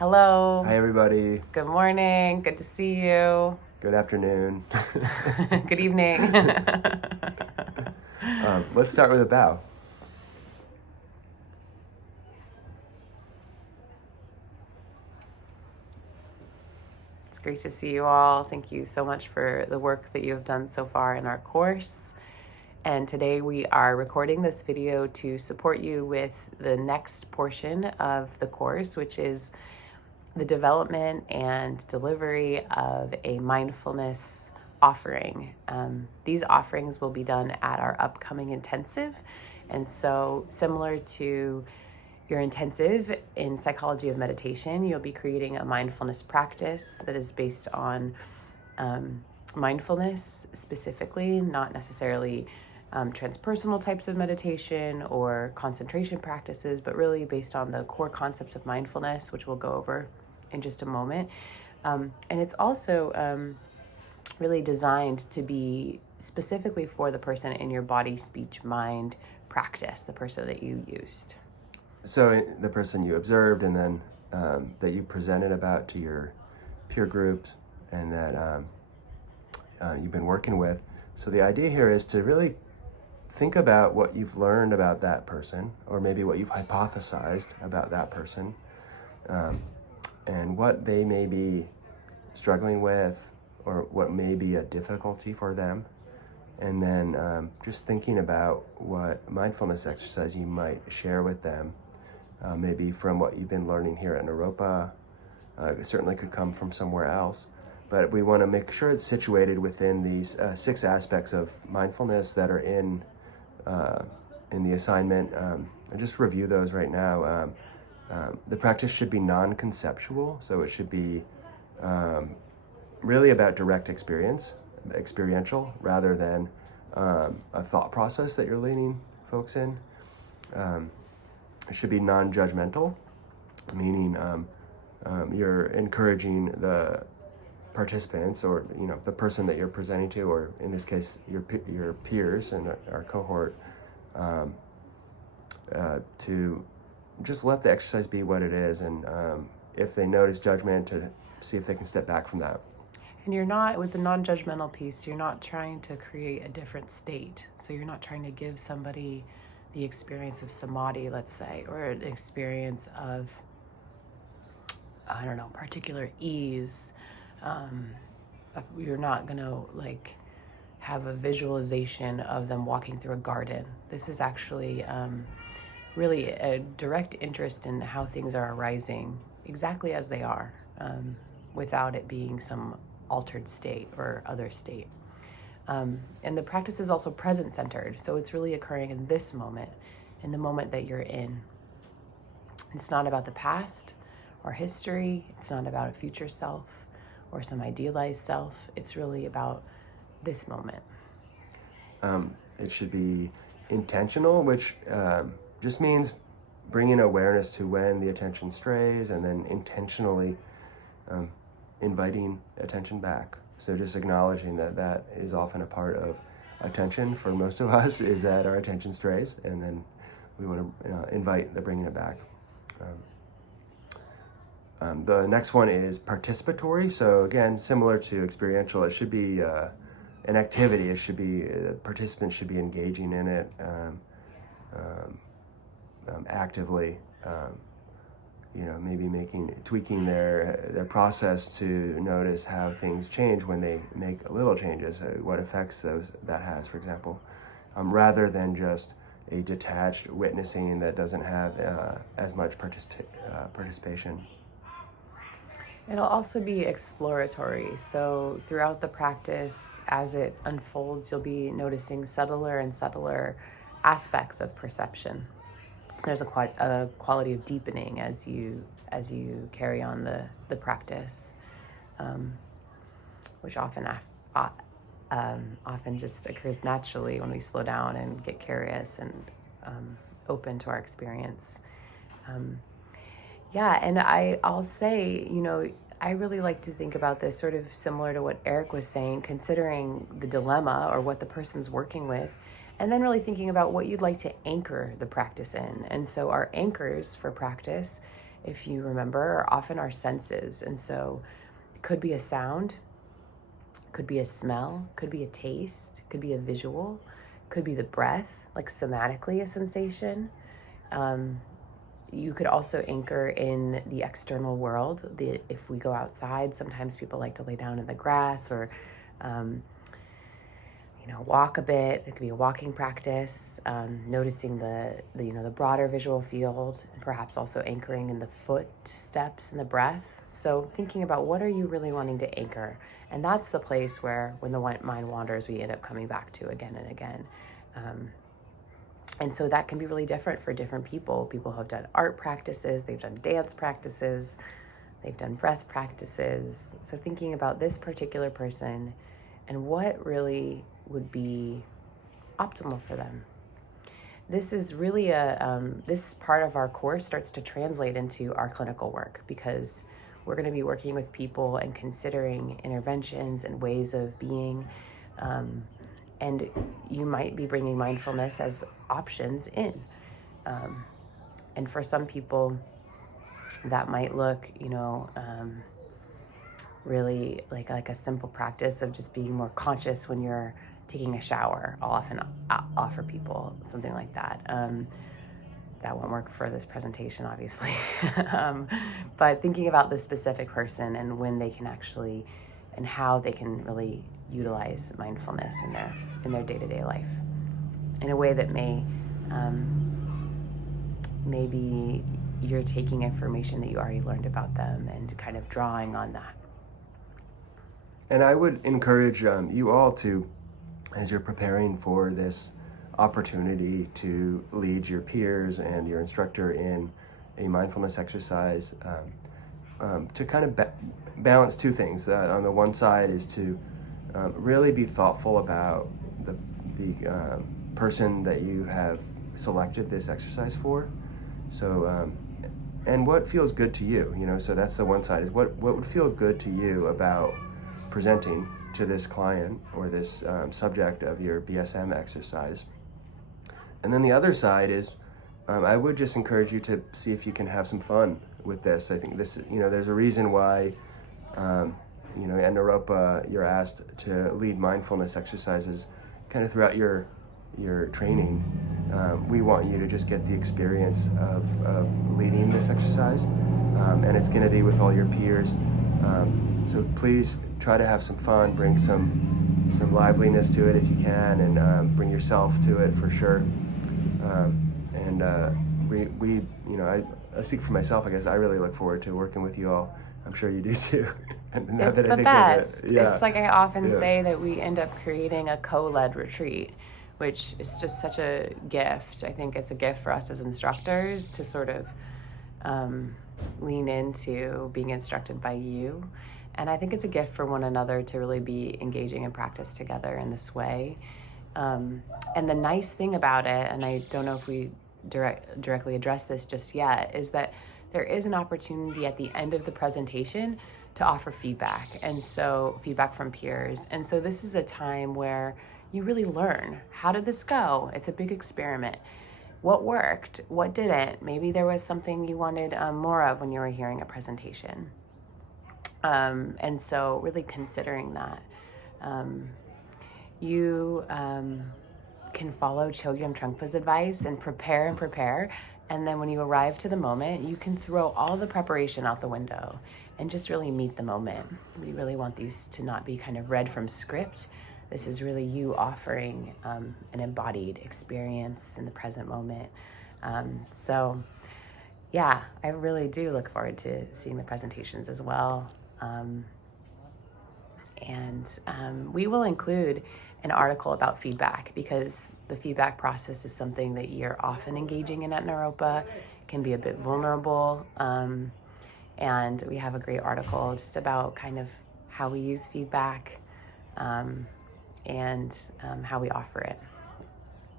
Hello. Hi, everybody. Good morning. Good to see you. Good afternoon. Good evening. Let's start with a bow. It's great to see you all. Thank you so much for the work that you have done so far in our course. And today we are recording this video to support you with the next portion of the course, which is the development and delivery of a mindfulness offering. These offerings will be done at our upcoming intensive. And so similar to your intensive in psychology of meditation, you'll be creating a mindfulness practice that is based on mindfulness specifically, not necessarily transpersonal types of meditation or concentration practices, but really based on the core concepts of mindfulness, which we'll go over in just a moment. And it's also really designed to be specifically for the person in your body, speech, mind practice, the person that you used. So the person you observed and then that you presented about to your peer groups and that you've been working with. So the idea here is to really think about what you've learned about that person, or maybe what you've hypothesized about that person, and what they may be struggling with, or what may be a difficulty for them. And then just thinking about what mindfulness exercise you might share with them, maybe from what you've been learning here at Naropa. It certainly could come from somewhere else. But we want to make sure it's situated within these 6 aspects of mindfulness that are in the assignment. And just review those right now. The practice should be non-conceptual, so it should be really about direct experiential, rather than a thought process that you're leading folks in. It should be non-judgmental, meaning you're encouraging the participants, or the person that you're presenting to, or in this case your peers and our cohort, to just let the exercise be what it is, and if they notice judgment, to see if they can step back from that. And you're not, with the non-judgmental piece, you're not trying to create a different state. So you're not trying to give somebody the experience of samadhi, let's say, or an experience of, particular ease. You're not going to have a visualization of them walking through a garden. This is actually really a direct interest in how things are arising exactly as they are, without it being some altered state or other state. And the practice is also present-centered, so it's really occurring in this moment, in the moment that you're in. It's not about the past or history. It's not about a future self or some idealized self. It's really about this moment. It should be intentional, which just means bringing awareness to when the attention strays, and then intentionally inviting attention back. So just acknowledging that is often a part of attention for most of us, is that our attention strays, and then we want to invite the bringing it back. The next one is participatory. So again, similar to experiential, it should be an activity. It should be, participants should be engaging in it actively. Maybe tweaking their process to notice how things change when they make little changes, what effects that has, for example, rather than just a detached witnessing that doesn't have as much participation. It'll also be exploratory. So throughout the practice, as it unfolds, you'll be noticing subtler and subtler aspects of perception. There's a quality of deepening as you carry on the practice, which often just occurs naturally when we slow down and get curious and open to our experience. And I'll say, I really like to think about this sort of similar to what Eric was saying, considering the dilemma or what the person's working with, and then really thinking about what you'd like to anchor the practice in. And so our anchors for practice if you remember, are often our senses. And so it could be a sound, could be a smell, could be a taste, could be a visual, could be the breath, like somatically a sensation. You could also anchor in the external world. If we go outside, sometimes people like to lay down in the grass or, walk a bit. It could be a walking practice, noticing the broader visual field, and perhaps also anchoring in the footsteps and the breath. So thinking about what are you really wanting to anchor? And that's the place where when the mind wanders, we end up coming back to again and again. And so that can be really different for different people. People who have done art practices, they've done dance practices, they've done breath practices. So thinking about this particular person and what really would be optimal for them. This is really this part of our course starts to translate into our clinical work, because we're going to be working with people and considering interventions and ways of being. And you might be bringing mindfulness as options in. And for some people, that might look, really like a simple practice of just being more conscious when you're taking a shower. I'll often offer people something like that. That won't work for this presentation, obviously. But thinking about the specific person and when they can actually, and how they can really utilize mindfulness in their day-to-day life in a way that maybe you're taking information that you already learned about them and kind of drawing on that. And I would encourage you all to, as you're preparing for this opportunity to lead your peers and your instructor in a mindfulness exercise, to kind of balance two things. On the one side is to really be thoughtful about the person that you have selected this exercise for. So, and what feels good to you, so that's the one side, is what would feel good to you about presenting to this client or this subject of your BSM exercise. And then the other side is, I would just encourage you to see if you can have some fun with this. I think this, there's a reason why, at Naropa, you're asked to lead mindfulness exercises kind of throughout your training. We want you to just get the experience of leading this exercise, and it's going to be with all your peers. So please try to have some fun, bring some liveliness to it if you can, and bring yourself to it for sure. I speak for myself, I guess. I really look forward to working with you all. I'm sure you do too. It's the best. It's like I often say that we end up creating a co-led retreat, which is just such a gift. I think it's a gift for us as instructors to sort of lean into being instructed by you. And I think it's a gift for one another to really be engaging in practice together in this way. And the nice thing about it, and I don't know if we directly address this just yet, is that there is an opportunity at the end of the presentation to offer feedback, and so feedback from peers. And so this is a time where you really learn, how did this go? It's a big experiment. What worked? What didn't? Maybe there was something you wanted more of when you were hearing a presentation. And so really considering that. You can follow Chogyam Trungpa's advice and prepare. And then when you arrive to the moment, you can throw all the preparation out the window and just really meet the moment. We really want these to not be kind of read from script. This is really you offering an embodied experience in the present moment. So yeah, I really do look forward to seeing the presentations as well. We will include an article about feedback, because the feedback process is something that you're often engaging in at Naropa. It can be a bit vulnerable. And we have a great article just about kind of how we use feedback and how we offer it.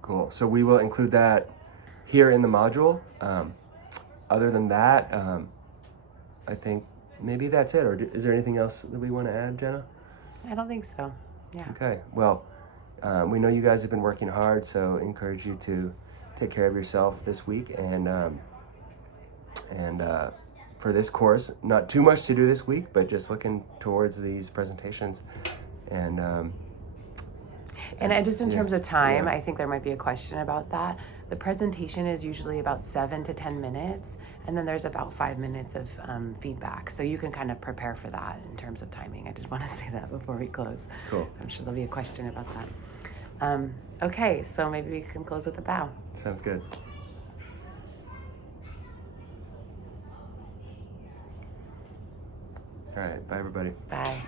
Cool. So we will include that here in the module. Other than that, I think maybe that's it. Or is there anything else that we want to add, Jenna? I don't think so. Yeah. Okay. Well, we know you guys have been working hard, so encourage you to take care of yourself this week and for this course. Not too much to do this week, but just looking towards these presentations. And just in terms of time, yeah. I think there might be a question about that. The presentation is usually about 7 to 10 minutes, and then there's about 5 minutes of feedback. So you can kind of prepare for that in terms of timing. I just want to say that before we close. Cool. I'm sure there'll be a question about that. Okay, so maybe we can close with a bow. Sounds good. All right, bye everybody. Bye.